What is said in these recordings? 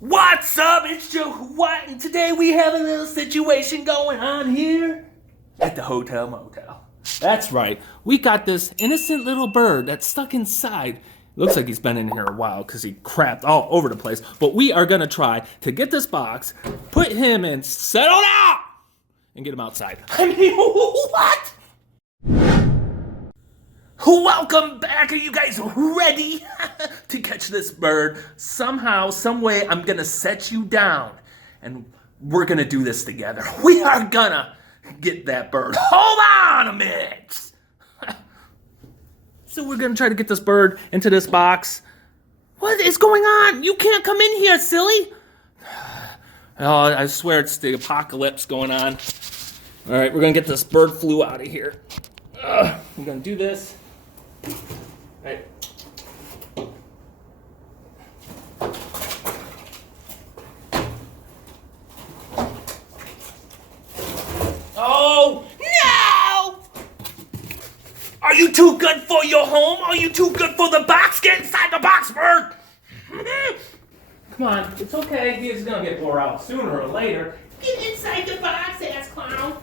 What's up? It's Joewhat, and today we have a little situation going on here at the Hotel Motel. That's right, we got this innocent little bird that's stuck inside. Looks like he's been in here a while because he crapped all over the place. But we are gonna try to get this box, put him in, settle down, and get him outside. I mean, what? Welcome back. Are you guys ready to catch this bird? Somehow, some way, I'm gonna set you down, and we're gonna do this together. We are gonna get that bird. Hold on a minute. So we're gonna try to get this bird into this box. What is going on? You can't come in here, silly. Oh, I swear it's the apocalypse going on. All right, we're gonna get this bird flu out of here. We're gonna do this. Right. Oh, no! Are you too good for your home? Are you too good for the box? Get inside the box, bird! Come on, it's okay. He's gonna get wore out sooner or later. Get inside the box, ass clown.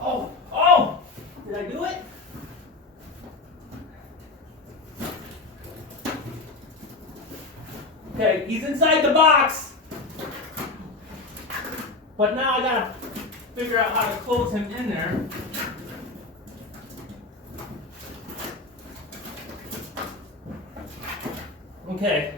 Oh! Did I do it? Okay, he's inside the box. But now I gotta figure out how to close him in there. Okay.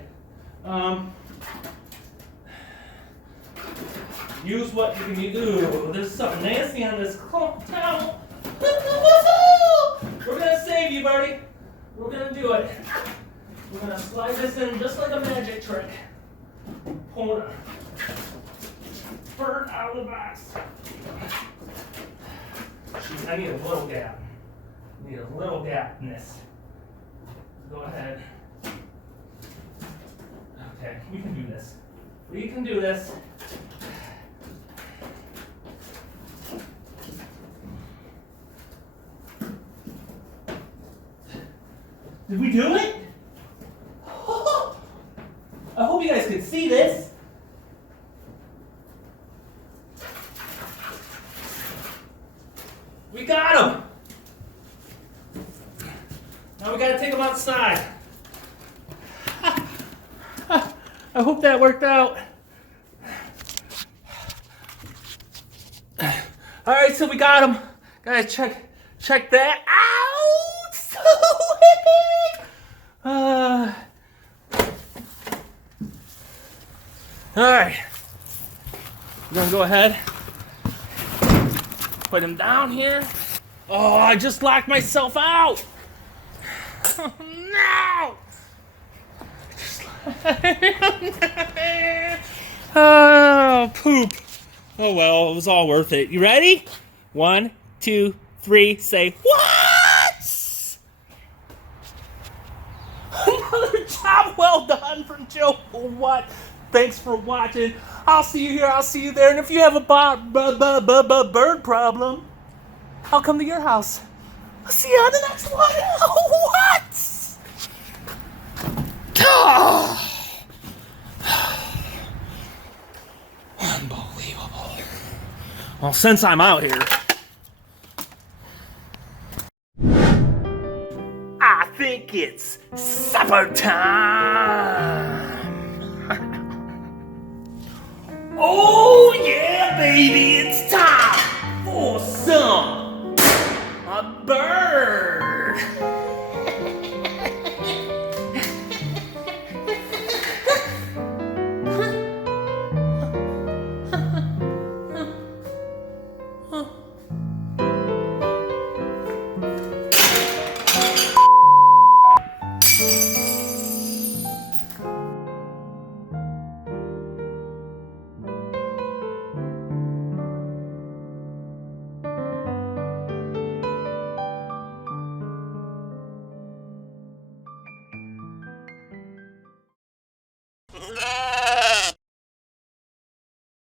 Use what you can do. There's something nasty on this towel. We're gonna save you, buddy. We're gonna do it. We're gonna slide this in just like a magic trick. Pull the bird out of the box. Jeez, I need a little gap. I need a little gap in this. Go ahead. Okay, we can do this. We can do this. Did we do it? I hope you guys can see this. We got him. Now we gotta take him outside. I hope that worked out. All right, so we got him. Guys, check that out. All right, I'm gonna go ahead, put him down here. Oh, I just locked myself out. Oh, no! Oh, poop. Oh well, it was all worth it. You ready? 1, 2, 3, say what? Another job well done from Joewhat. Thanks for watching. I'll see you here, I'll see you there. And if you have a bird problem, I'll come to your house. I'll see you on the next one. What? Unbelievable. Well, since I'm out here, I think it's supper time.